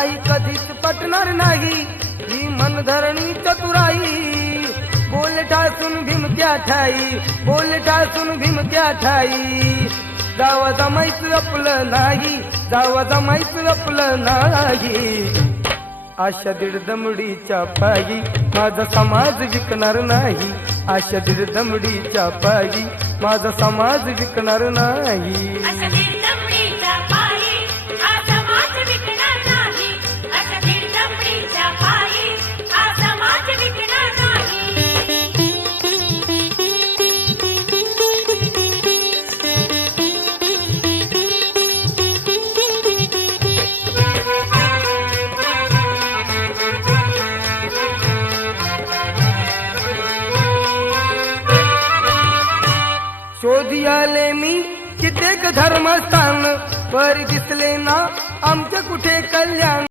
नाही कधीच पटणार नाही. ही मनधरणी चतुराई. बोल टाळसून भीम ठाई. बोल टाळसून भीम ठाई. जावा जमाईच लपलं नाही. जावा जमाईच लपलं नाही. आशा दीड दमडीच्या पायी माझा समाज विकणार नाही. आशा दीड दमडीच्या पायी माझा समाज विकणार नाही. शोधी आले मी कित्येक धर्मस्थान परी दिसले ना आमचे कुठे कल्याण?